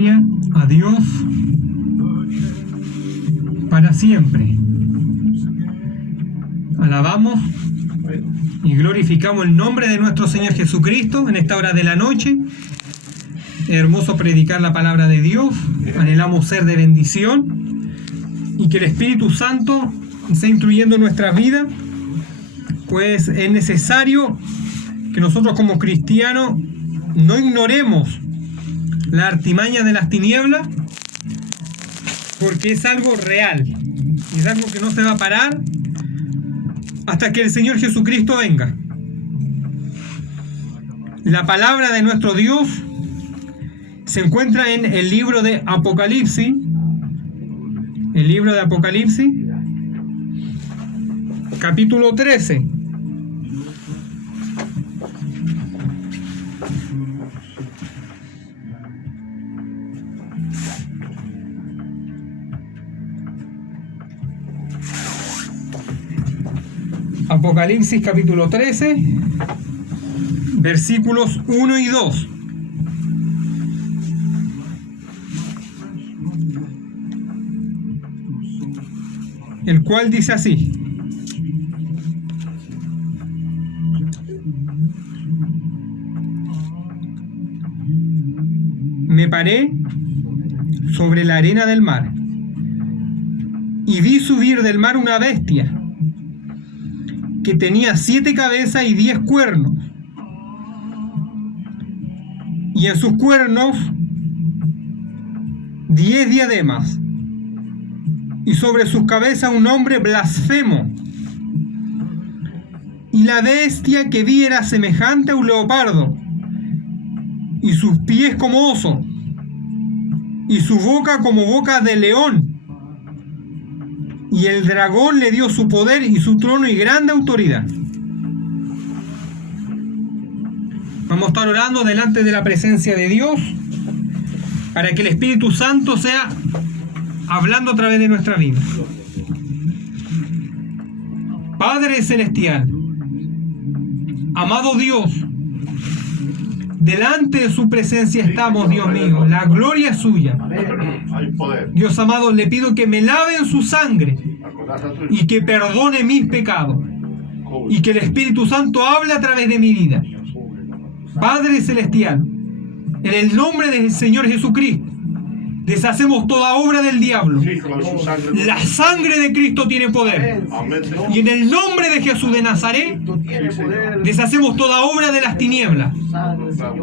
gloria a Dios para siempre. Alabamos y glorificamos el nombre de nuestro Señor Jesucristo en esta hora de la noche. Es hermoso predicar la palabra de Dios. Anhelamos ser de bendición y que el Espíritu Santo esté instruyendo nuestras vidas, pues es necesario que nosotros como cristianos no ignoremos la artimaña de las tinieblas, porque es algo real, es algo que no se va a parar hasta que el Señor Jesucristo venga. La palabra de nuestro Dios se encuentra en el libro de Apocalipsis, capítulo 13. Apocalipsis capítulo 13, versículos 1 y 2. El cual dice así: me paré sobre la arena del mar y vi subir del mar una bestia que tenía 7 cabezas y 10 cuernos, y en sus cuernos 10 diademas, y sobre sus cabezas un nombre blasfemo. Y la bestia que vi era semejante a un leopardo, y sus pies como oso, y su boca como boca de león. Y el dragón le dio su poder y su trono y grande autoridad. Vamos a estar orando delante de la presencia de Dios para que el Espíritu Santo sea hablando a través de nuestra vida. Padre Celestial, amado Dios, delante de su presencia estamos, Dios mío. La gloria es suya. Dios amado, le pido que me lave en su sangre y que perdone mis pecados y que el Espíritu Santo hable a través de mi vida. Padre Celestial, en el nombre del Señor Jesucristo, deshacemos toda obra del diablo. La sangre de Cristo tiene poder. Y en el nombre de Jesús de Nazaret, deshacemos toda obra de las tinieblas,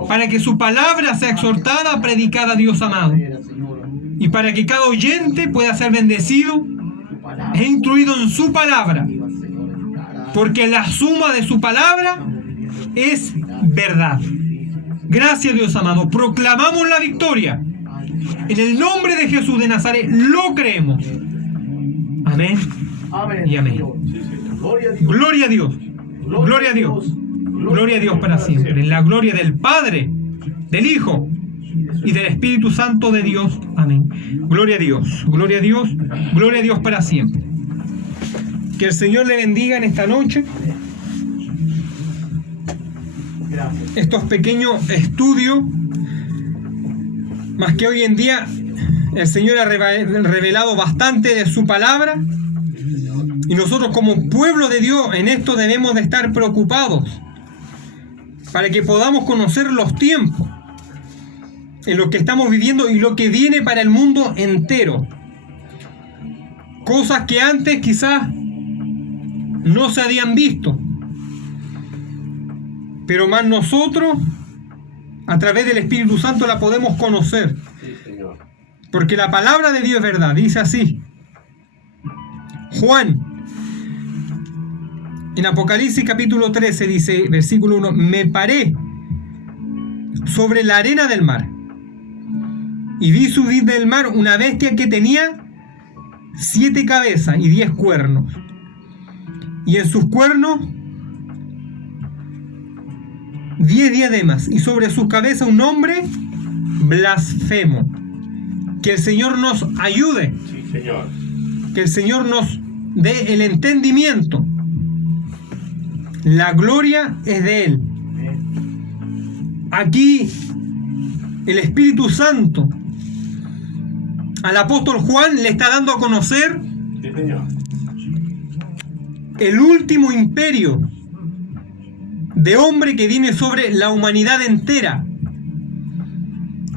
para que su palabra sea exhortada, predicada, Dios amado, y para que cada oyente pueda ser bendecido e instruido en su palabra, porque la suma de su palabra es verdad. Gracias, Dios amado. Proclamamos la victoria. En el nombre de Jesús de Nazaret lo creemos. Amén y amén. Gloria a Dios. Gloria a Dios. Gloria a Dios para siempre. En la gloria del Padre, del Hijo y del Espíritu Santo de Dios. Amén. Gloria a Dios. Gloria a Dios. Gloria a Dios para siempre. Que el Señor le bendiga en esta noche. Estos pequeños estudios, más que hoy en día el Señor ha revelado bastante de su palabra, y nosotros como pueblo de Dios en esto debemos de estar preocupados para que podamos conocer los tiempos en los que estamos viviendo y lo que viene para el mundo entero. Cosas que antes quizás no se habían visto, pero más nosotros a través del Espíritu Santo la podemos conocer. Sí, Señor. Porque la palabra de Dios es verdad. Dice así. Juan, en Apocalipsis capítulo 13, dice, versículo 1, me paré sobre la arena del mar y vi subir del mar una bestia que tenía 7 cabezas y 10 cuernos. Y en sus cuernos 10 diademas, y sobre sus cabezas un nombre blasfemo. Que el Señor nos ayude. Sí, Señor. Que el Señor nos dé el entendimiento. La gloria es de Él. Aquí el Espíritu Santo al apóstol Juan le está dando a conocer el último imperio de hombre que viene sobre la humanidad entera,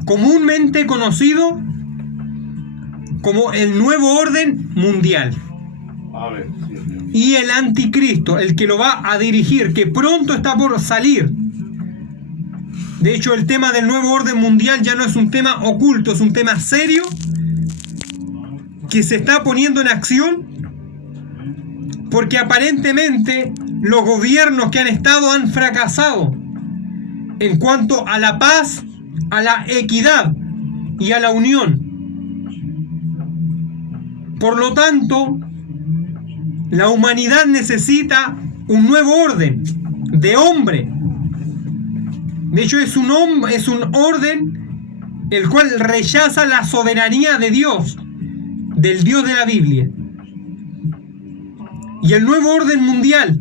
comúnmente conocido como el nuevo orden mundial. Y el anticristo, el que lo va a dirigir, que pronto está por salir. De hecho, el tema del nuevo orden mundial ya no es un tema oculto, es un tema serio que se está poniendo en acción, porque aparentemente los gobiernos que han estado han fracasado en cuanto a la paz, a la equidad y a la unión. Por lo tanto, la humanidad necesita un nuevo orden de hombre. De hecho, es un orden el cual rechaza la soberanía de Dios, del Dios de la Biblia. Y el nuevo orden mundial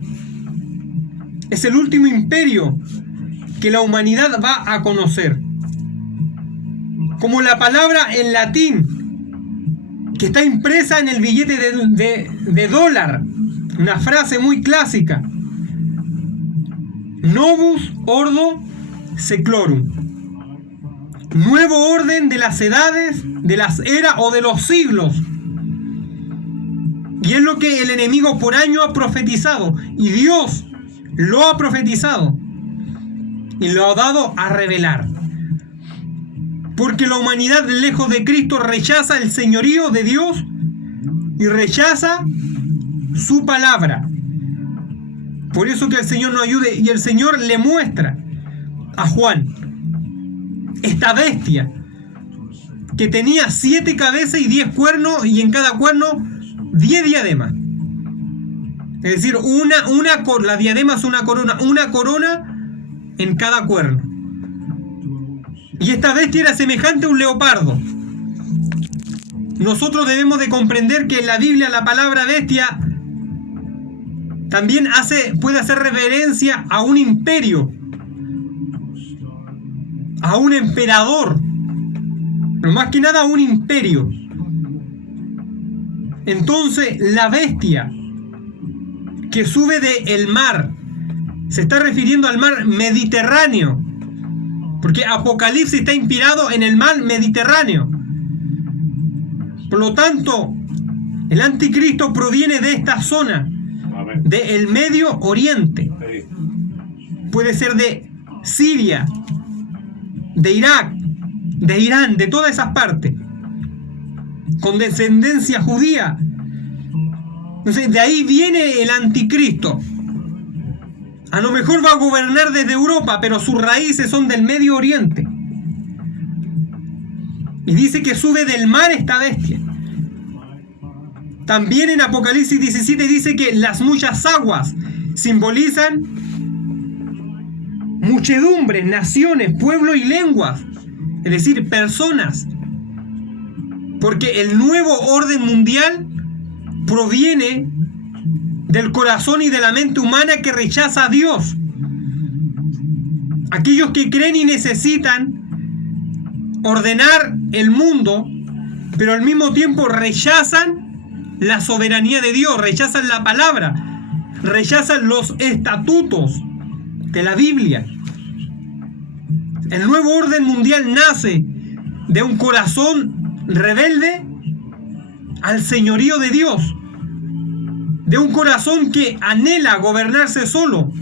es el último imperio que la humanidad va a conocer. Como la palabra en latín que está impresa en el billete de dólar, una frase muy clásica: Novus Ordo Seclorum. Nuevo orden de las edades, de las eras o de los siglos. Y es lo que el enemigo por año ha profetizado. Y Dios lo ha profetizado. Y lo ha dado a revelar. Porque la humanidad, lejos de Cristo, rechaza el señorío de Dios y rechaza su palabra. Por eso que el Señor nos ayude. Y el Señor le muestra a Juan esta bestia que tenía 7 cabezas y 10 cuernos, y en cada cuerno 10 diademas. Es decir, la diadema es una corona en cada cuerno. Y esta bestia era semejante a un leopardo. Nosotros debemos de comprender que en la Biblia la palabra bestia también puede hacer referencia a un imperio, a un emperador, pero más que nada a un imperio. Entonces, la bestia que sube del mar se está refiriendo al mar Mediterráneo, porque Apocalipsis está inspirado en el mar Mediterráneo. Por lo tanto, el anticristo proviene de esta zona, del Medio Oriente. Puede ser de Siria, de Irak, de Irán, de todas esas partes, con descendencia judía. Entonces, de ahí viene el anticristo. A lo mejor va a gobernar desde Europa, pero sus raíces son del Medio Oriente. Y dice que sube del mar esta bestia. También en Apocalipsis 17 dice que las muchas aguas simbolizan muchedumbres, naciones, pueblos y lenguas. Es decir, personas. Porque el nuevo orden mundial proviene del corazón y de la mente humana que rechaza a Dios. Aquellos que creen y necesitan ordenar el mundo, pero al mismo tiempo rechazan la soberanía de Dios, rechazan la palabra, rechazan los estatutos de la Biblia. El nuevo orden mundial nace de un corazón rebelde al señorío de Dios, de un corazón que anhela gobernarse solo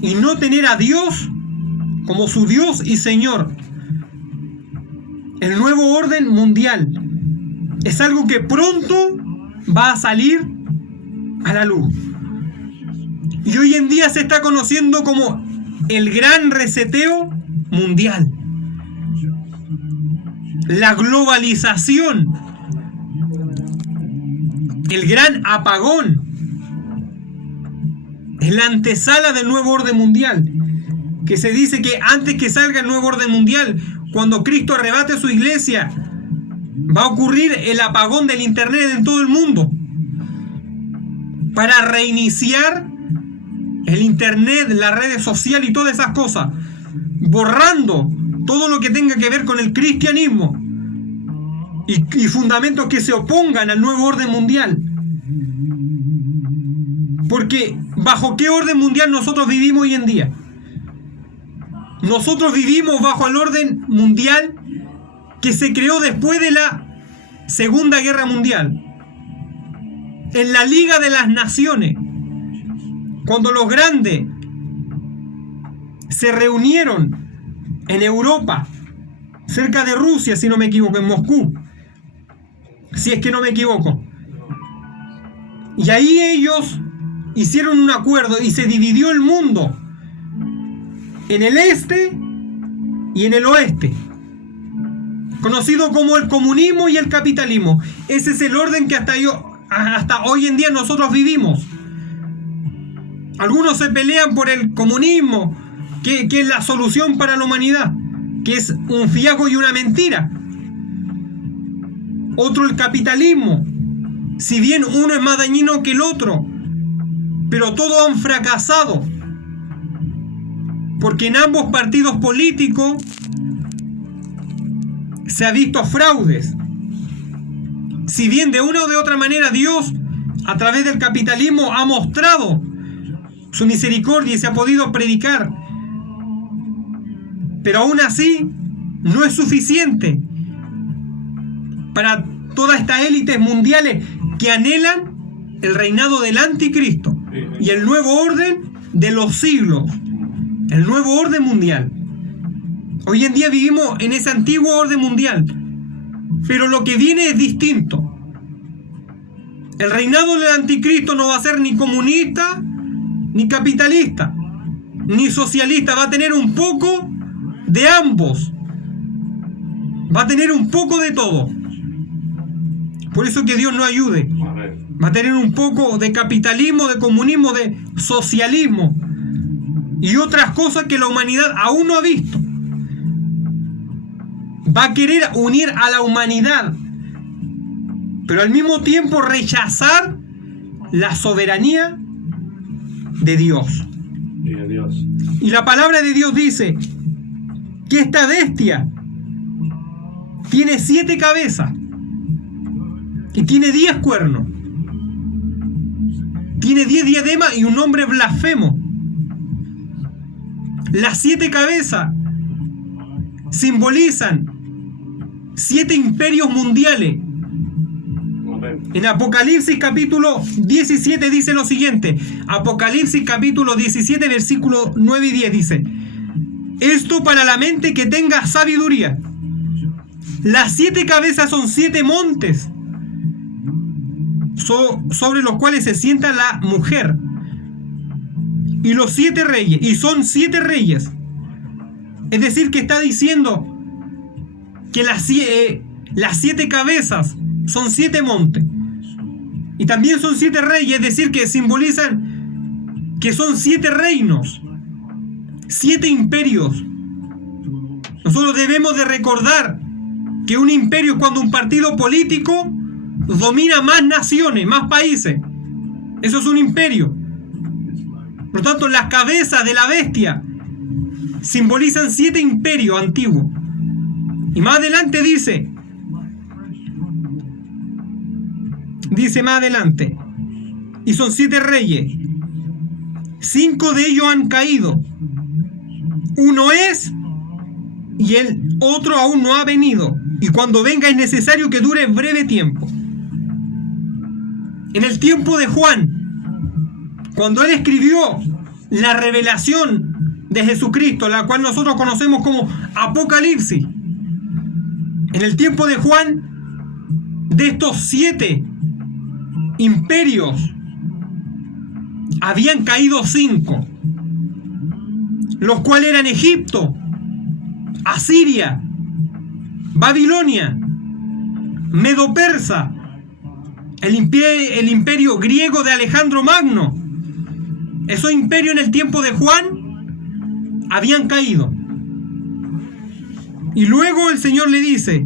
y no tener a Dios como su Dios y Señor. El nuevo orden mundial es algo que pronto va a salir a la luz. Y hoy en día se está conociendo como el gran reseteo mundial. La globalización. El gran apagón. Es la antesala del nuevo orden mundial. Que se dice que antes que salga el nuevo orden mundial, cuando Cristo arrebate su iglesia, va a ocurrir el apagón del internet en todo el mundo. Para reiniciar el internet, las redes sociales y todas esas cosas. Borrando todo lo que tenga que ver con el cristianismo. y fundamentos que se opongan al nuevo orden mundial. Porque ¿bajo qué orden mundial nosotros vivimos hoy en día? Nosotros vivimos bajo el orden mundial que se creó después de la Segunda Guerra Mundial, en la Liga de las Naciones, cuando los grandes se reunieron en Europa, cerca de Rusia, si no me equivoco, en Moscú, si es que no me equivoco. Y ahí ellos hicieron un acuerdo y se dividió el mundo en el este y en el oeste, conocido como el comunismo y el capitalismo. Ese es el orden que hasta hoy en día nosotros vivimos. Algunos se pelean por el comunismo, que es la solución para la humanidad, que es un fiasco y una mentira. Otro el capitalismo, si bien uno es más dañino que el otro, pero todos han fracasado, porque en ambos partidos políticos se ha visto fraudes. Si bien de una o de otra manera Dios, a través del capitalismo, ha mostrado su misericordia y se ha podido predicar, pero aún así no es suficiente para todas estas élites mundiales que anhelan el reinado del anticristo y el nuevo orden de los siglos, el nuevo orden mundial. Hoy en día vivimos en ese antiguo orden mundial, pero lo que viene es distinto. El reinado del anticristo no va a ser ni comunista, ni capitalista, ni socialista. Va a tener un poco de ambos. Va a tener un poco de todo. Por eso que Dios nos ayude. Va a tener un poco de capitalismo, de comunismo, de socialismo y otras cosas que la humanidad aún no ha visto. Va a querer unir a la humanidad, pero al mismo tiempo rechazar la soberanía de Dios. Y la palabra de Dios dice que esta bestia tiene 7 cabezas y tiene 10 cuernos, tiene 10 diademas y un nombre blasfemo. Las 7 cabezas simbolizan 7 imperios mundiales. En Apocalipsis capítulo 17 dice lo siguiente. Apocalipsis capítulo 17 versículos 9 y 10 dice: esto para la mente que tenga sabiduría. Las 7 cabezas son 7 montes sobre los cuales se sienta la mujer, y los 7 reyes, y son 7 reyes. Es decir, que está diciendo que las 7 cabezas son 7 montes, y también son 7 reyes, es decir, que simbolizan que son 7 reinos, 7 imperios. Nosotros debemos de recordar que un imperio es cuando un partido político domina más naciones, más países. Eso es un imperio. Por lo tanto, las cabezas de la bestia simbolizan 7 imperios antiguos. Y más adelante dice más adelante, y son 7 reyes, 5 de ellos han caído, uno es y el otro aún no ha venido, y cuando venga es necesario que dure breve tiempo. En el tiempo de Juan, cuando él escribió la revelación de Jesucristo, la cual nosotros conocemos como Apocalipsis, en el tiempo de Juan, de estos 7 imperios habían caído 5, los cuales eran Egipto, Asiria, Babilonia, Medo-Persa, el imperio griego de Alejandro Magno. Esos imperios en el tiempo de Juan habían caído. Y luego el Señor le dice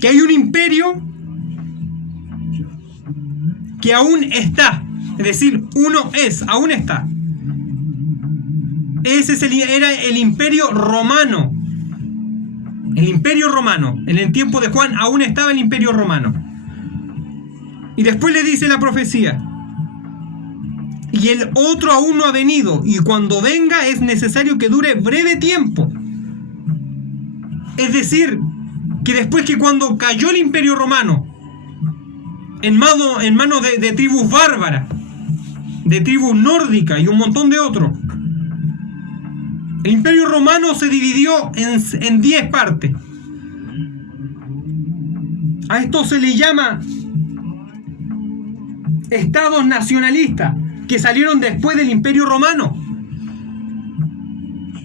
que hay un imperio que aún está, es decir, aún está. Ese era el imperio romano. El Imperio Romano. En el tiempo de Juan aún estaba el Imperio Romano. Y después le dice la profecía: y el otro aún no ha venido, y cuando venga es necesario que dure breve tiempo. Es decir, que después que cuando cayó el Imperio Romano en manos de tribus bárbaras, de tribus nórdicas y un montón de otros, el Imperio Romano se dividió en 10 partes. A esto se le llama estados nacionalistas, que salieron después del Imperio Romano,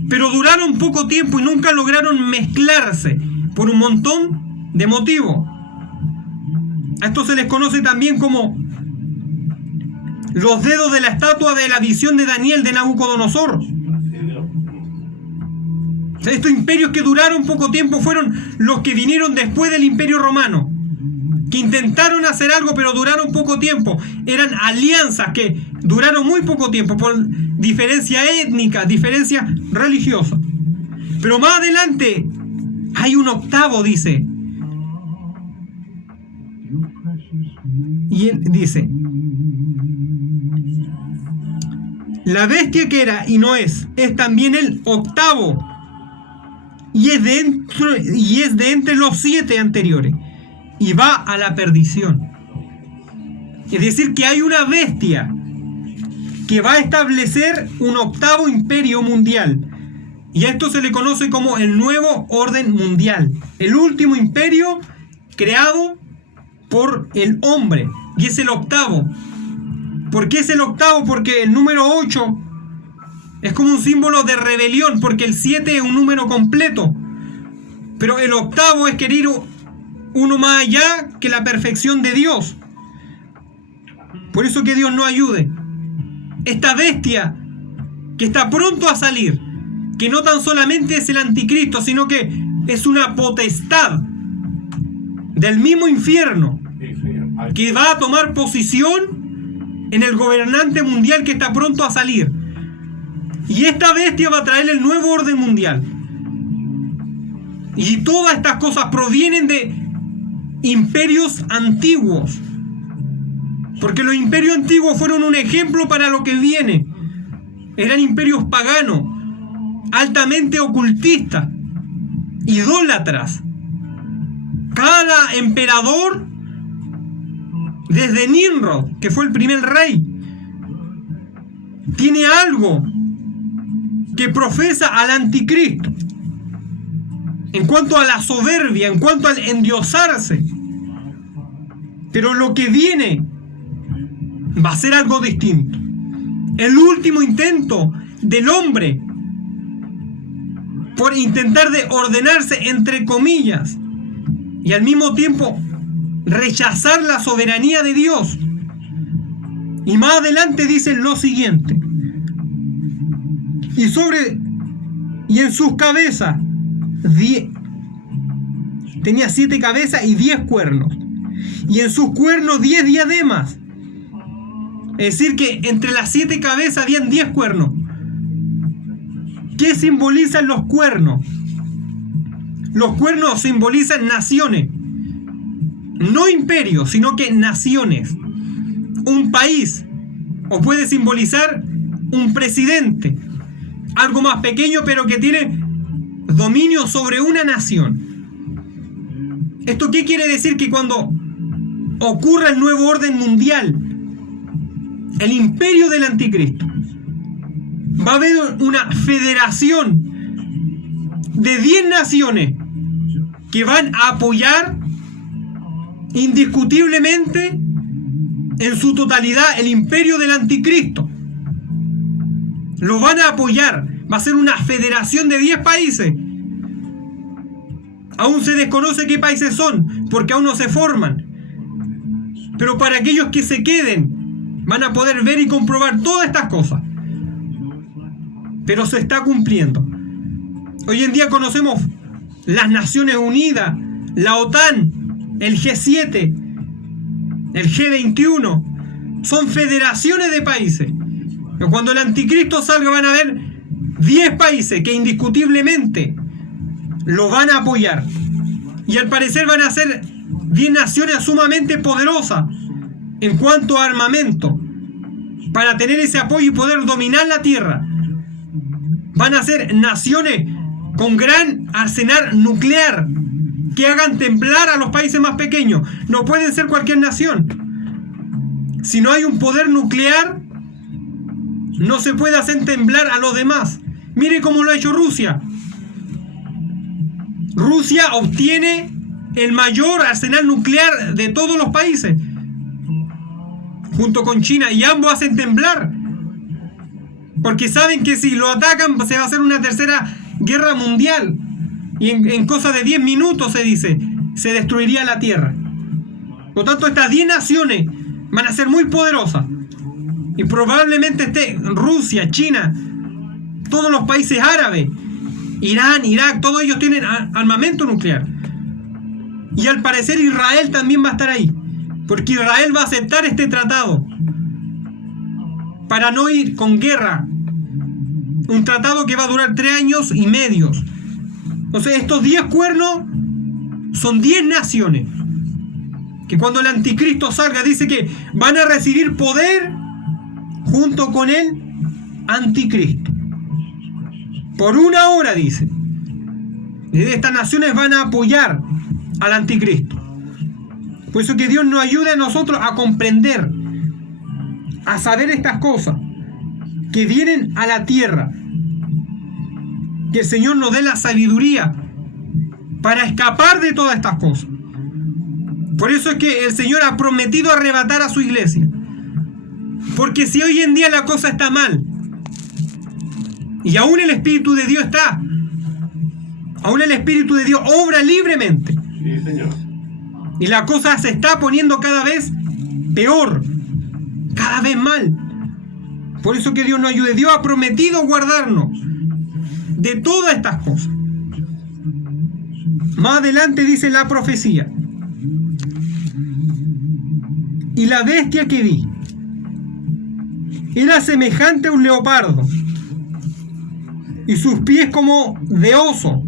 pero duraron poco tiempo y nunca lograron mezclarse por un montón de motivos. A esto se les conoce también como los dedos de la estatua de la visión de Daniel de Nabucodonosor. O sea, estos imperios que duraron poco tiempo fueron los que vinieron después del Imperio Romano, que intentaron hacer algo pero duraron poco tiempo. Eran alianzas que duraron muy poco tiempo por diferencia étnica, diferencia religiosa. Pero más adelante hay un octavo, dice. Y él dice: la bestia que era y no es también el octavo, y es de entre los 7 anteriores, y va a la perdición. Es decir, que hay una bestia que va a establecer un octavo imperio mundial, y a esto se le conoce como el nuevo orden mundial, el último imperio creado por el hombre, y es el octavo. ¿Por qué es el octavo? Porque el número 8 es como un símbolo de rebelión, porque el 7 es un número completo, pero el octavo es querer uno más allá que la perfección de Dios. Por eso que Dios nos ayude. Esta bestia que está pronto a salir, que no tan solamente es el anticristo, sino que es una potestad del mismo infierno, que va a tomar posición en el gobernante mundial que está pronto a salir. Y esta bestia va a traer el nuevo orden mundial. Y todas estas cosas provienen de imperios antiguos, porque los imperios antiguos fueron un ejemplo para lo que viene. Eran imperios paganos, altamente ocultistas, idólatras. Cada emperador, desde Nimrod, que fue el primer rey, tiene algo que profesa al anticristo en cuanto a la soberbia, en cuanto al endiosarse. Pero lo que viene va a ser algo distinto. El último intento del hombre por intentar de ordenarse, entre comillas, y al mismo tiempo rechazar la soberanía de Dios. Y más adelante dice lo siguiente: y en sus cabezas tenía 7 cabezas y 10 cuernos, y en sus cuernos 10 diademas. Es decir, que entre las 7 cabezas habían 10 cuernos. ¿Qué simbolizan los cuernos? Los cuernos simbolizan naciones, no imperios, sino que naciones, un país, o puede simbolizar un presidente, algo más pequeño pero que tiene dominio sobre una nación. ¿Esto qué quiere decir? Que cuando ocurra el nuevo orden mundial, el imperio del anticristo, va a haber una federación de 10 naciones que van a apoyar indiscutiblemente en su totalidad el imperio del anticristo. Lo van a apoyar. Va a ser una federación de 10 países. Aún se desconoce qué países son, porque aún no se forman. Pero para aquellos que se queden, van a poder ver y comprobar todas estas cosas. Pero se está cumpliendo. Hoy en día conocemos las Naciones Unidas, la OTAN, el G7, el G21. Son federaciones de países. Pero cuando el anticristo salga van a haber 10 países que indiscutiblemente lo van a apoyar. Y al parecer van a ser 10 naciones sumamente poderosas en cuanto a armamento, para tener ese apoyo y poder dominar la tierra. Van a ser naciones con gran arsenal nuclear que hagan temblar a los países más pequeños. No pueden ser cualquier nación. Si no hay un poder nuclear, no se puede hacer temblar a los demás. Mire cómo lo ha hecho Rusia. Rusia obtiene el mayor arsenal nuclear de todos los países, junto con China, y ambos hacen temblar, porque saben que si lo atacan se va a hacer una tercera guerra mundial, y en cosa de 10 minutos se dice, se destruiría la tierra. Por lo tanto, estas 10 naciones van a ser muy poderosas, y probablemente esté Rusia, China, todos los países árabes, Irán, Irak, todos ellos tienen armamento nuclear. Y al parecer Israel también va a estar ahí, porque Israel va a aceptar este tratado para no ir con guerra. Un tratado que va a durar 3 años y medio. Entonces estos 10 cuernos son 10 naciones que cuando el anticristo salga dice que van a recibir poder junto con el anticristo. Por 1 hora, dice. Y estas naciones van a apoyar al anticristo. Por eso que Dios nos ayude a nosotros a comprender, a saber estas cosas que vienen a la tierra. Que el Señor nos dé la sabiduría para escapar de todas estas cosas. Por eso es que el Señor ha prometido arrebatar a su iglesia. Porque si hoy en día la cosa está mal, y aún el Espíritu de Dios está, aún el Espíritu de Dios obra libremente. Sí, Señor. Y la cosa se está poniendo cada vez peor, cada vez mal. Por eso que Dios nos ayude. Dios ha prometido guardarnos de todas estas cosas. Más adelante dice la profecía: y la bestia que vi era semejante a un leopardo, y sus pies como de oso,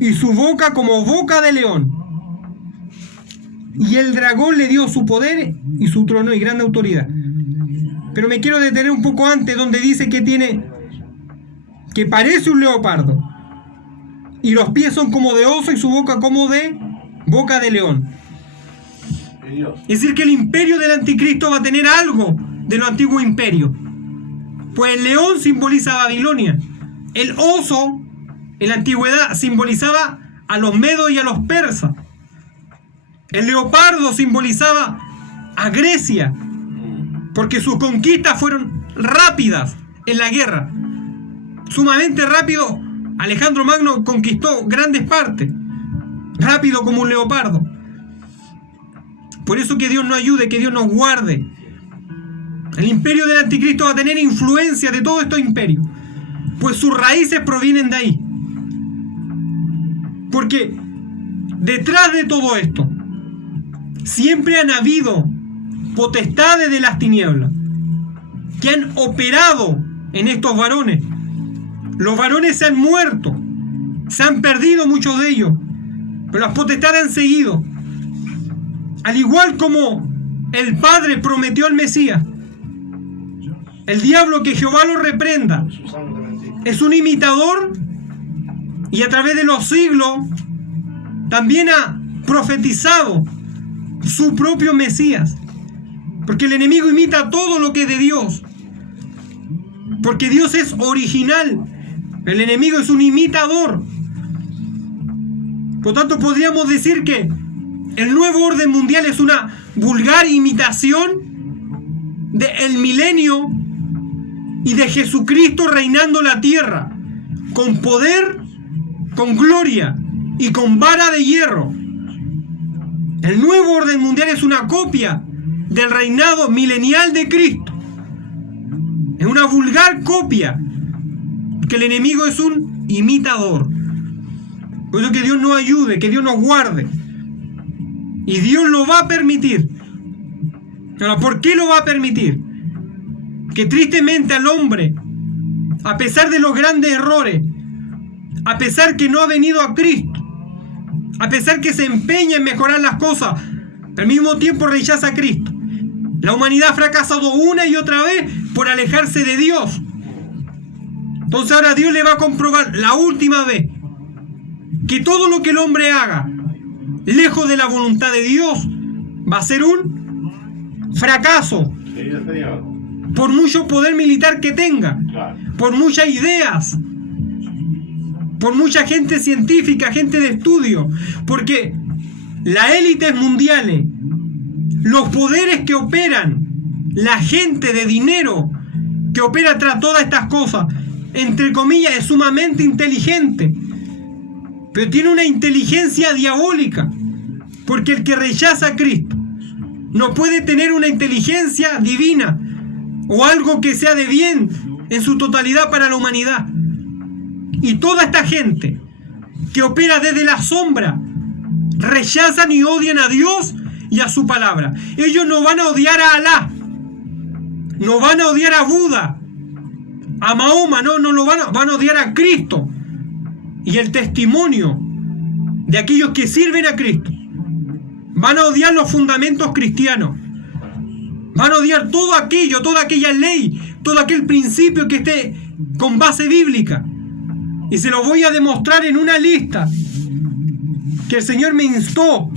y su boca como boca de león. Y el dragón le dio su poder y su trono y grande autoridad. Pero me quiero detener un poco antes, donde dice que parece un leopardo, y los pies son como de oso y su boca como de boca de león. Es decir, que el imperio del anticristo va a tener algo de los antiguos imperios. Pues el león simboliza a Babilonia. El oso, en la antigüedad, simbolizaba a los medos y a los persas. El leopardo simbolizaba a Grecia, porque sus conquistas fueron rápidas en la guerra. Sumamente rápido. Alejandro Magno conquistó grandes partes. Rápido como un leopardo. Por eso que Dios nos ayude, que Dios nos guarde. El imperio del anticristo va a tener influencia de todos estos imperios, pues sus raíces provienen de ahí. Porque detrás de todo esto siempre han habido potestades de las tinieblas que han operado en estos varones. Los varones se han muerto, se han perdido muchos de ellos, pero las potestades han seguido. Al igual como el Padre prometió al Mesías, el diablo, que Jehová lo reprenda, es un imitador, y a través de los siglos también ha profetizado su propio Mesías. Porque el enemigo imita todo lo que es de Dios, porque Dios es original, el enemigo es un imitador. Por tanto, podríamos decir que el nuevo orden mundial es una vulgar imitación del milenio y de Jesucristo reinando la tierra con poder, con gloria y con vara de hierro. El nuevo orden mundial es una copia del reinado milenial de Cristo. Es una vulgar copia, que el enemigo es un imitador. Por eso que Dios nos ayude, que Dios nos guarde. Y Dios lo va a permitir. Ahora, ¿por qué lo va a permitir? Que tristemente al hombre, a pesar de los grandes errores, a pesar que no ha venido a Cristo, a pesar que se empeña en mejorar las cosas, al mismo tiempo rechaza a Cristo. La humanidad ha fracasado una y otra vez por alejarse de Dios. Entonces ahora Dios le va a comprobar la última vez que todo lo que el hombre haga lejos de la voluntad de Dios va a ser un fracaso. Por mucho poder militar que tenga, por muchas ideas, por mucha gente científica, gente de estudio, porque las élites mundiales, los poderes que operan, la gente de dinero que opera tras todas estas cosas, entre comillas, es sumamente inteligente, pero tiene una inteligencia diabólica, porque el que rechaza a Cristo no puede tener una inteligencia divina o algo que sea de bien en su totalidad para la humanidad. Y toda esta gente que opera desde la sombra rechazan y odian a Dios y a su palabra. Ellos no van a odiar a Alá, no van a odiar a Buda, a Mahoma, no lo van a odiar a Cristo y el testimonio de aquellos que sirven a Cristo. Van a odiar los fundamentos cristianos, van a odiar todo aquello, toda aquella ley, todo aquel principio que esté con base bíblica. Y se lo voy a demostrar en una lista que el Señor me instó.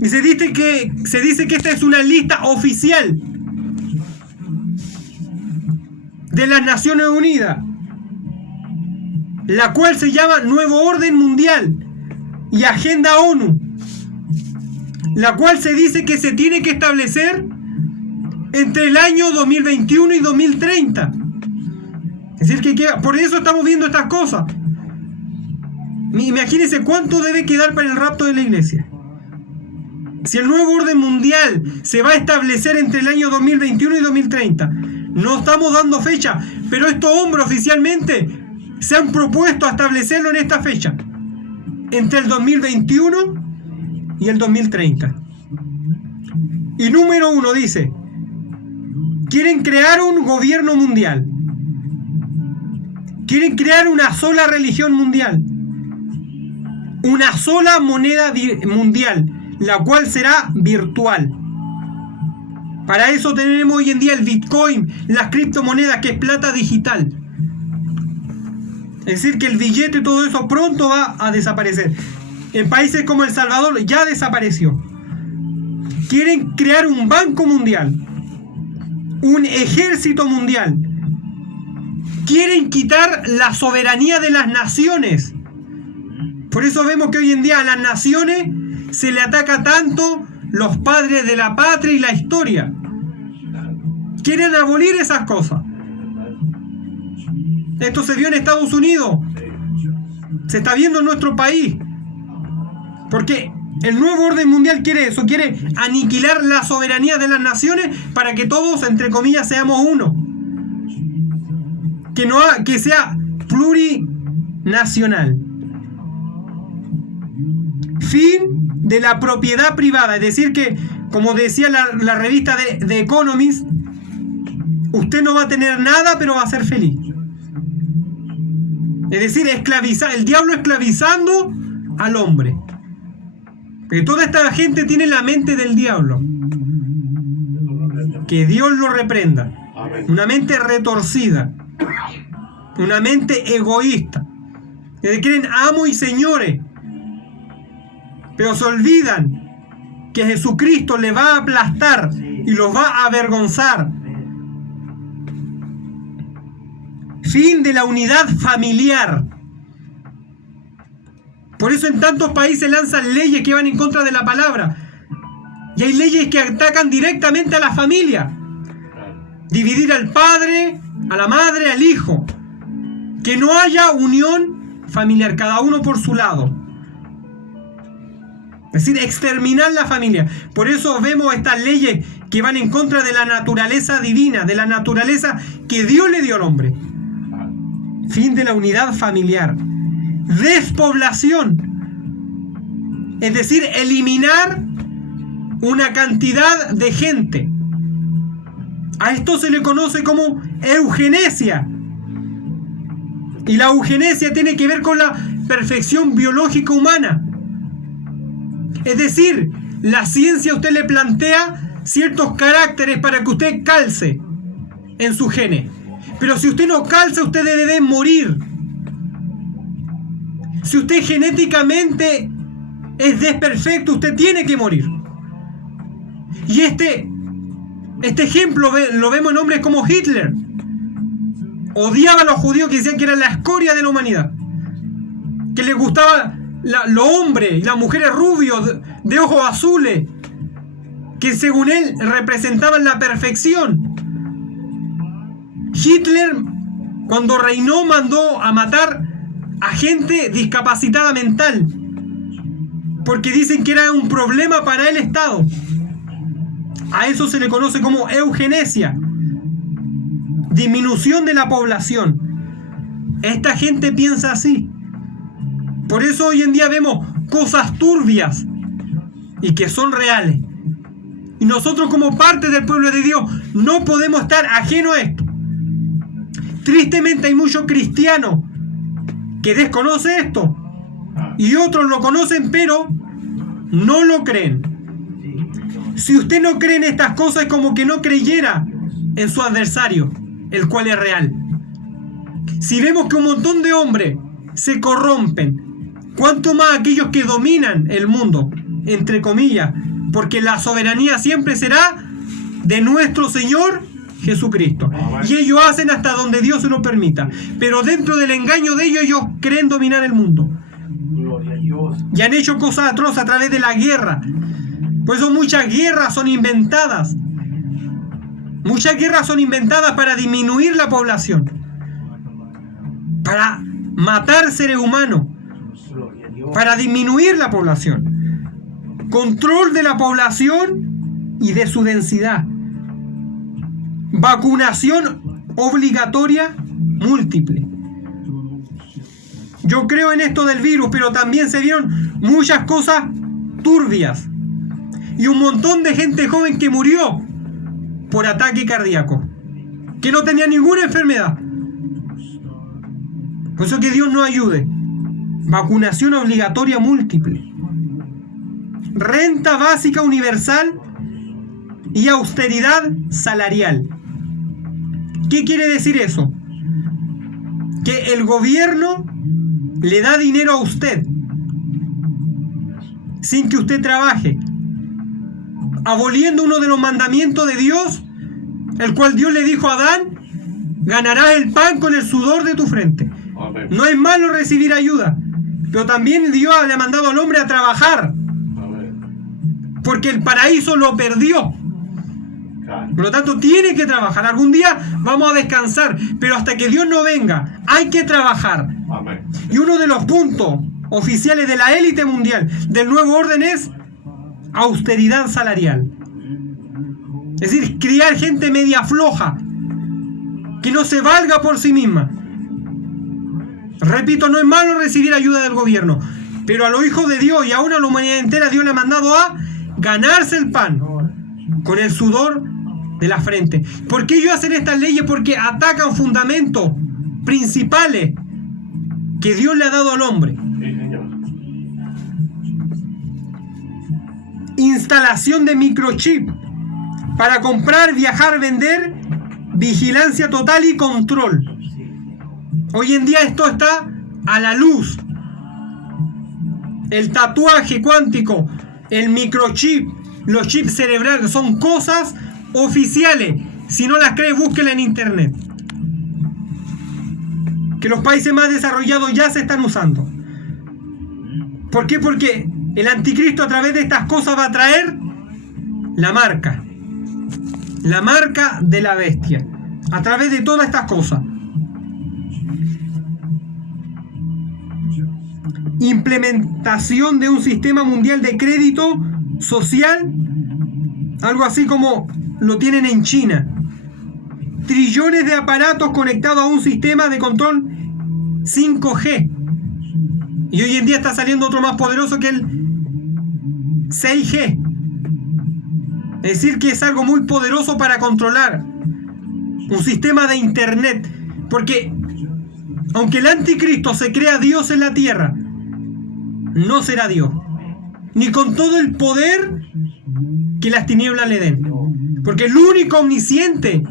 Y se dice que esta es una lista oficial de las Naciones Unidas, la cual se llama Nuevo Orden Mundial y Agenda ONU, la cual se dice que se tiene que establecer entre el año 2021 y 2030. Es decir, que por eso estamos viendo estas cosas. Imagínense cuánto debe quedar para el rapto de la iglesia. Si el nuevo orden mundial se va a establecer entre el año 2021 y 2030, no estamos dando fecha, pero estos hombres oficialmente se han propuesto a establecerlo en esta fecha, entre el 2021 y el 2030. Y número 1 dice: quieren crear un gobierno mundial, quieren crear una sola religión mundial, una sola moneda mundial, la cual será virtual. Para eso tenemos hoy en día el Bitcoin, las criptomonedas, que es plata digital. Es decir, que el billete y todo eso pronto va a desaparecer. En países como El Salvador ya desapareció. Quieren crear un banco mundial, un ejército mundial. Quieren quitar la soberanía de las naciones. Por eso vemos que hoy en día a las naciones se le ataca tanto los padres de la patria y la historia. Quieren abolir esas cosas. Esto se vio en Estados Unidos, se está viendo en nuestro país, porque el nuevo orden mundial quiere eso, quiere aniquilar la soberanía de las naciones para que todos, entre comillas, seamos uno, que sea plurinacional. Fin de la propiedad privada, es decir que, como decía la revista de The Economist, usted no va a tener nada, pero va a ser feliz. Es decir, el diablo esclavizando al hombre. Porque toda esta gente tiene la mente del diablo. Que Dios lo reprenda. Una mente retorcida. Una mente egoísta. Que se creen amos y señores. Pero se olvidan que Jesucristo le va a aplastar y los va a avergonzar. Fin de la unidad familiar. Por eso en tantos países lanzan leyes que van en contra de la palabra. Y hay leyes que atacan directamente a la familia. Dividir al padre, a la madre, al hijo. Que no haya unión familiar, cada uno por su lado. Es decir, exterminar la familia. Por eso vemos estas leyes que van en contra de la naturaleza divina, de la naturaleza que Dios le dio al hombre. Fin de la unidad familiar. Despoblación. Es decir, eliminar una cantidad de gente. A esto se le conoce como eugenesia. Y la eugenesia tiene que ver con la perfección biológica humana. Es decir, la ciencia a usted le plantea ciertos caracteres para que usted calce en su genes. Pero si usted no calza, usted debe morir. Si usted genéticamente es desperfecto, usted tiene que morir. Y este ejemplo lo vemos en hombres como Hitler. Odiaba a los judíos que decían que eran la escoria de la humanidad, que les gustaba los hombres y las mujeres rubios de ojos azules, que según él representaban la perfección. Hitler, cuando reinó, mandó a matar a gente discapacitada mental, porque dicen que era un problema para el Estado. A eso se le conoce como eugenesia, disminución de la población. Esta gente piensa así. Por eso hoy en día vemos cosas turbias y que son reales. Y nosotros, como parte del pueblo de Dios, no podemos estar ajenos a esto. Tristemente hay muchos cristianos que desconocen esto, y otros lo conocen pero no lo creen. Si usted no cree en estas cosas, es como que no creyera en su adversario, el cual es real. Si vemos que un montón de hombres se corrompen, cuánto más aquellos que dominan el mundo, entre comillas, porque la soberanía siempre será de nuestro Señor Jesucristo. Y ellos hacen hasta donde Dios se lo permita. Pero dentro del engaño de ellos creen dominar el mundo. Y han hecho cosas atroces a través de la guerra. Por eso muchas guerras son inventadas. Muchas guerras son inventadas para disminuir la población, para matar seres humanos, para disminuir la población. Control de la población y de su densidad. Vacunación obligatoria múltiple. Yo creo en esto del virus, pero también se vieron muchas cosas turbias. Y un montón de gente joven que murió por ataque cardíaco, que no tenía ninguna enfermedad. Por eso que Dios nos ayude. Vacunación obligatoria múltiple. Renta básica universal y austeridad salarial. ¿Qué quiere decir eso? Que el gobierno le da dinero a usted sin que usted trabaje, aboliendo uno de los mandamientos de Dios, el cual Dios le dijo a Adán: ganarás el pan con el sudor de tu frente. Amén. No es malo recibir ayuda, pero también Dios le ha mandado al hombre a trabajar. Amén. Porque el paraíso lo perdió. Por lo tanto, tiene que trabajar. Algún día vamos a descansar, pero hasta que Dios no venga, hay que trabajar. Amén. Y uno de los puntos oficiales de la élite mundial del nuevo orden es austeridad salarial. Es decir, criar gente media floja, que no se valga por sí misma. Repito, no es malo recibir ayuda del gobierno, pero a los hijos de Dios y aún a la humanidad entera, Dios le ha mandado a ganarse el pan con el sudor de la frente. ¿Por qué ellos hacen estas leyes? Porque atacan fundamentos principales que Dios le ha dado al hombre. Instalación de microchip para comprar, viajar, vender, vigilancia total y control. Hoy en día esto está a la luz. El tatuaje cuántico, el microchip, los chips cerebrales son cosas oficiales. Si no las cree, búsquela en internet. Que los países más desarrollados ya se están usando. ¿Por qué? Porque el anticristo a través de estas cosas va a traer la marca de la bestia, a través de todas estas cosas. Implementación de un sistema mundial de crédito social, algo así como lo tienen en China. Trillones de aparatos conectados a un sistema de control 5G. Y hoy en día está saliendo otro más poderoso que el 6G. Es decir, que es algo muy poderoso para controlar un sistema de internet. Porque Aunque el anticristo se crea Dios en la tierra, no será Dios, ni con todo el poder que las tinieblas le den, porque el único omnisciente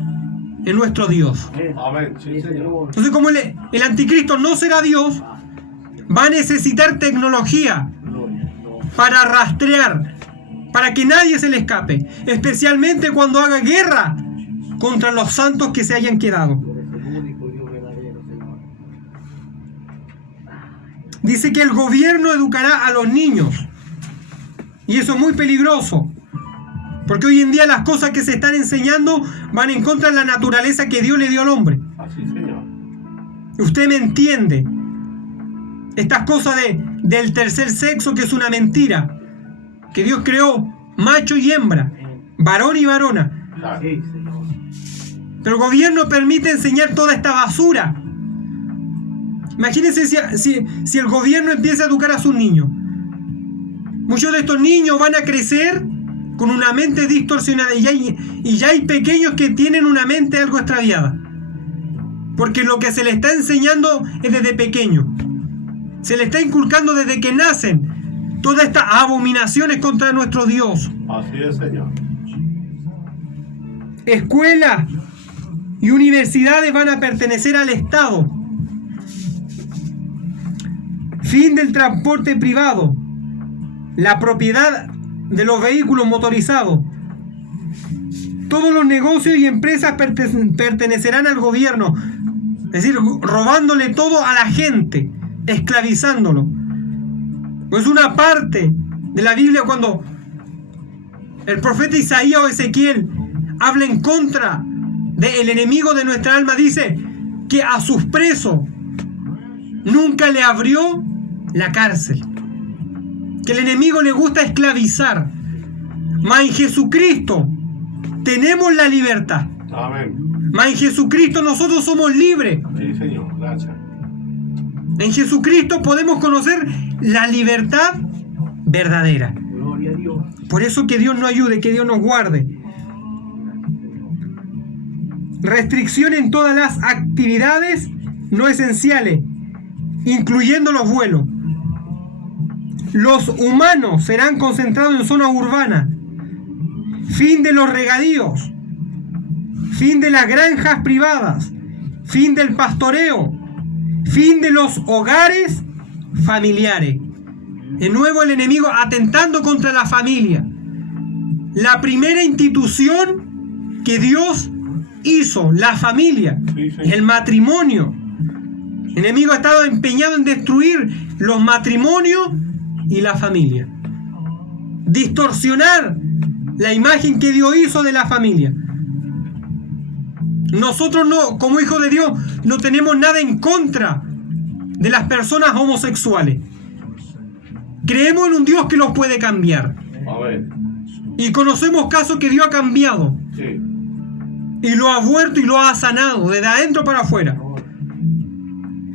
es nuestro Dios. Amén. Sí, Señor. Entonces, como el anticristo no será Dios, va a necesitar tecnología para rastrear, para que nadie se le escape, especialmente cuando haga guerra contra los santos que se hayan quedado. Dice que el gobierno educará a los niños, y eso es muy peligroso, porque hoy en día las cosas que se están enseñando van en contra de la naturaleza que Dios le dio al hombre. Así, Señor. Usted me entiende. Estas cosas del tercer sexo, que es una mentira, que Dios creó macho y hembra, varón y varona. Claro. Pero el gobierno permite enseñar toda esta basura. Imagínense si el gobierno empieza a educar a sus niños. Muchos de estos niños van a crecer con una mente distorsionada, y ya hay pequeños que tienen una mente algo extraviada, porque lo que se les está enseñando es desde pequeño. Se les está inculcando desde que nacen todas estas abominaciones contra nuestro Dios. Así es, Señor. Escuelas y universidades van a pertenecer al Estado. Fin del transporte privado. La propiedad de los vehículos motorizados. Todos los negocios y empresas pertenecerán al gobierno. Es decir, robándole todo a la gente, esclavizándolo. Pues una parte de la Biblia, cuando el profeta Isaías o Ezequiel habla en contra del enemigo de nuestra alma, dice que a sus presos nunca le abrió la cárcel, que el enemigo le gusta esclavizar, mas en Jesucristo tenemos la libertad. Amén. Mas en Jesucristo nosotros somos libres. Sí, Señor. Gracias. En Jesucristo podemos conocer la libertad verdadera. Gloria a Dios. Por eso que Dios nos ayude, que Dios nos guarde. Restricción en todas las actividades no esenciales, incluyendo los vuelos. Los humanos serán concentrados en zonas urbanas. Fin de los regadíos. Fin de las granjas privadas. Fin del pastoreo. Fin de los hogares familiares. De nuevo el enemigo atentando contra la familia. La primera institución que Dios hizo, la familia, el matrimonio. El enemigo ha estado empeñado en destruir los matrimonios y la familia. Distorsionar la imagen que Dios hizo de la familia. Nosotros no, como hijos de Dios, no tenemos nada en contra de las personas homosexuales. Creemos en un Dios que los puede cambiar. Amén. Y conocemos casos que Dios ha cambiado. Sí. Y lo ha vuelto y lo ha sanado, desde adentro para afuera.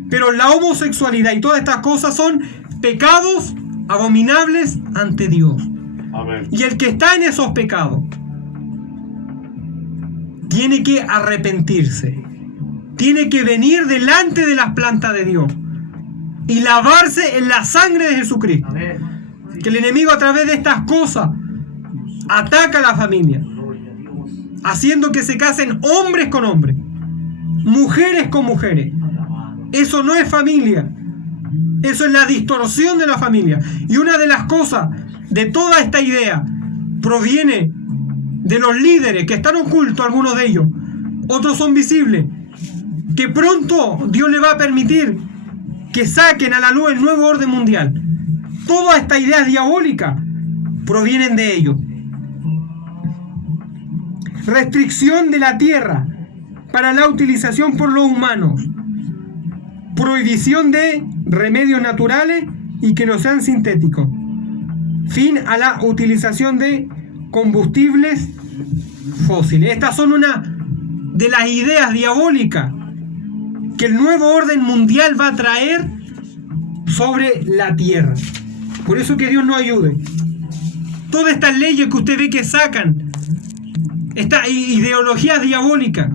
Pero la homosexualidad y todas estas cosas son pecados abominables ante Dios. Amén. Y el que está en esos pecados tiene que arrepentirse. Tiene que venir delante de las plantas de Dios y lavarse en la sangre de Jesucristo. Amén. Que el enemigo, a través de estas cosas, ataca a la familia, Gloria a Dios. haciendo que se casen hombres con hombres, mujeres con mujeres. Alabado. Eso no es familia. Eso es la distorsión de la familia. Y una de las cosas de toda esta idea proviene de los líderes que están ocultos, algunos de ellos. Otros son visibles. Que pronto Dios le va a permitir que saquen a la luz el nuevo orden mundial. Todas estas ideas diabólicas provienen de ellos. Restricción de la tierra para la utilización por los humanos. Prohibición de remedios naturales y que no sean sintéticos. Fin a la utilización de combustibles fósiles. Estas son una de las ideas diabólicas que el nuevo orden mundial va a traer sobre la tierra. Por eso que Dios nos ayude. Todas estas leyes que usted ve que sacan, estas ideologías diabólicas,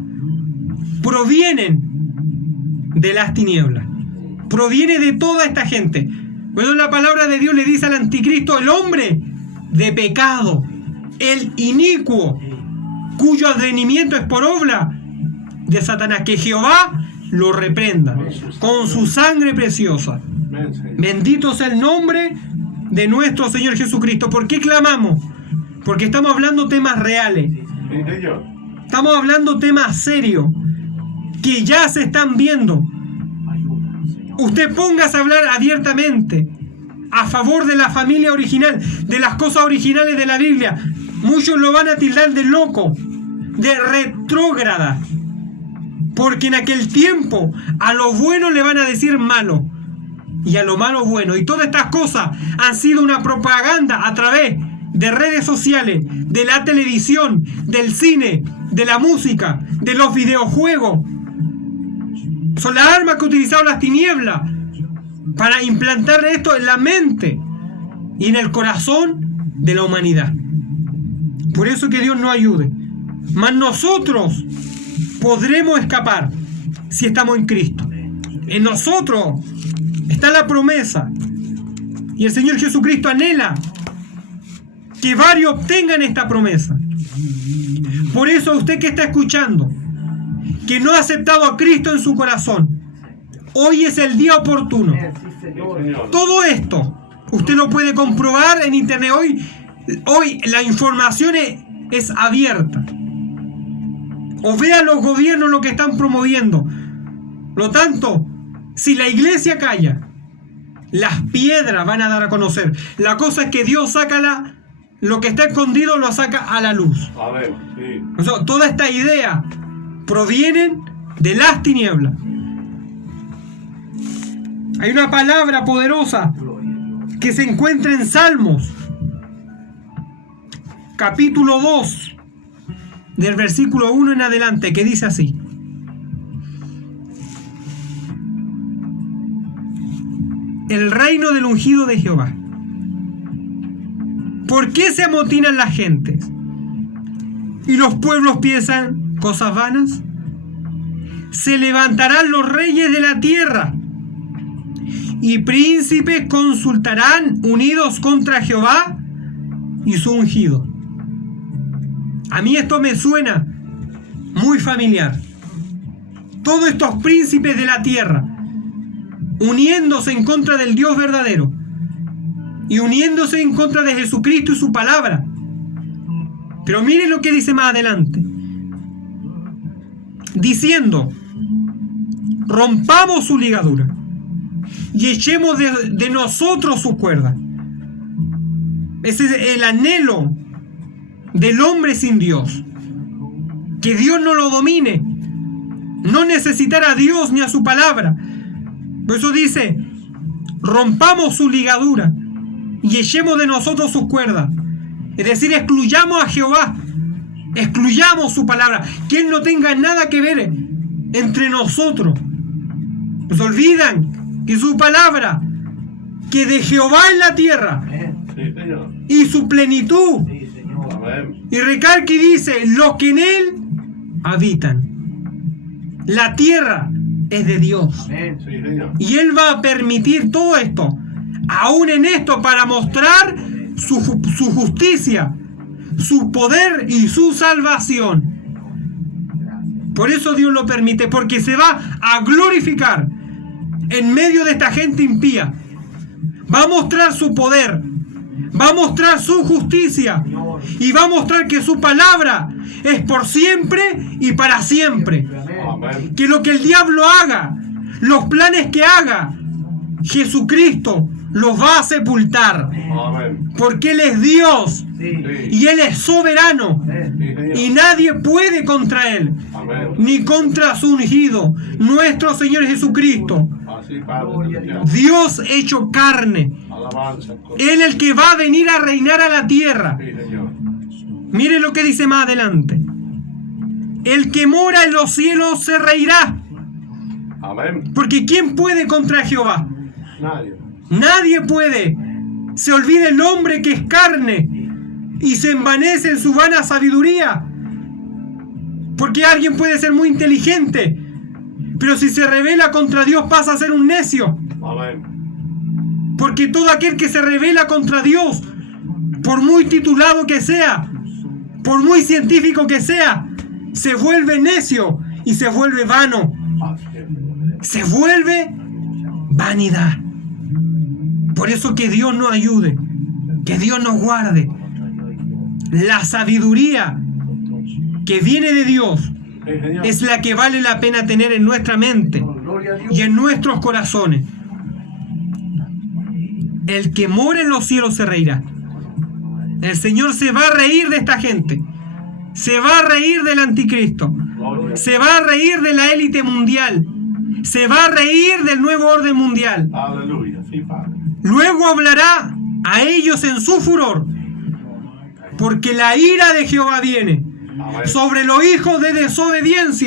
provienen de las tinieblas. Proviene de toda esta gente. Bueno, la palabra de Dios le dice al anticristo, el hombre de pecado, el inicuo, cuyo advenimiento es por obra de Satanás. Que Jehová lo reprenda con su sangre preciosa. Bendito sea el nombre de nuestro Señor Jesucristo. ¿Por qué clamamos? Porque estamos hablando temas reales. Estamos hablando temas serios que ya se están viendo. Usted póngase a hablar abiertamente a favor de la familia original, de las cosas originales de la Biblia. Muchos lo van a tildar de loco, de retrógrada, porque en aquel tiempo a lo bueno le van a decir malo y a lo malo bueno. Y todas estas cosas han sido una propaganda a través de redes sociales, de la televisión, del cine, de la música, de los videojuegos. Son las armas que utilizaron las tinieblas para implantar esto en la mente y en el corazón de la humanidad. Por eso que Dios nos ayude. Mas nosotros podremos escapar si estamos en Cristo. En nosotros está la promesa. Y el Señor Jesucristo anhela que varios obtengan esta promesa. Por eso usted que está escuchando, que no ha aceptado a Cristo en su corazón, hoy es el día oportuno. Todo esto usted lo puede comprobar en internet. Hoy la información es abierta. O vea los gobiernos lo que están promoviendo. Lo tanto, si la iglesia calla, las piedras van a dar a conocer. La cosa es que Dios saca lo que está escondido, lo saca a la luz. A ver, sí. O sea, toda esta idea provienen de las tinieblas. Hay una palabra poderosa que se encuentra en Salmos, capítulo 2, del versículo 1 en adelante, que dice así: el reino del ungido de Jehová. ¿Por qué se amotinan las gentes y los pueblos piensan cosas vanas? Se levantarán los reyes de la tierra y príncipes consultarán unidos contra Jehová y su ungido. A mí esto me suena muy familiar. Todos estos príncipes de la tierra uniéndose en contra del Dios verdadero y uniéndose en contra de Jesucristo y su palabra. Pero miren lo que dice más adelante, diciendo: rompamos su ligadura y echemos de nosotros su cuerda. Ese es el anhelo del hombre sin Dios, que Dios no lo domine, no necesitar a Dios ni a su palabra. Por eso dice: rompamos su ligadura y echemos de nosotros sus cuerdas. Es decir, excluyamos a Jehová, excluyamos su palabra, que Él no tenga nada que ver entre nosotros. Nos olvidan que su palabra, que de Jehová es la tierra y su plenitud. Y recalca y dice: los que en Él habitan. La tierra es de Dios. Y Él va a permitir todo esto, aún en esto, para mostrar su justicia, su poder y su salvación. Por eso Dios lo permite, porque se va a glorificar en medio de esta gente impía. Va a mostrar su poder, va a mostrar su justicia y va a mostrar que su palabra es por siempre y para siempre. Que lo que el diablo haga, los planes que haga, Jesucristo los va a sepultar. Porque Él es Dios y Él es soberano y nadie puede contra Él ni contra su ungido, nuestro Señor Jesucristo, Dios hecho carne. Él es el que va a venir a reinar a la tierra. Mire lo que dice más adelante: el que mora en los cielos se reirá. Porque ¿quién puede contra Jehová? Nadie puede. Se olvida el hombre que es carne y se envanece en su vana sabiduría. Porque alguien puede ser muy inteligente, Pero si se rebela contra Dios pasa a ser un necio. Amén. Porque todo aquel que se rebela contra Dios, por muy titulado que sea, por muy científico que sea, se vuelve necio y se vuelve vano. Se vuelve vanidad. Por eso que Dios nos ayude, que Dios nos guarde. La sabiduría que viene de Dios es la que vale la pena tener en nuestra mente y en nuestros corazones. El que mora en los cielos se reirá. El Señor se va a reír de esta gente. Se va a reír del anticristo. Se va a reír de la élite mundial. Se va a reír del nuevo orden mundial. Aleluya. Sí, Padre. Luego hablará a ellos en su furor, porque la ira de Jehová viene sobre los hijos de desobediencia.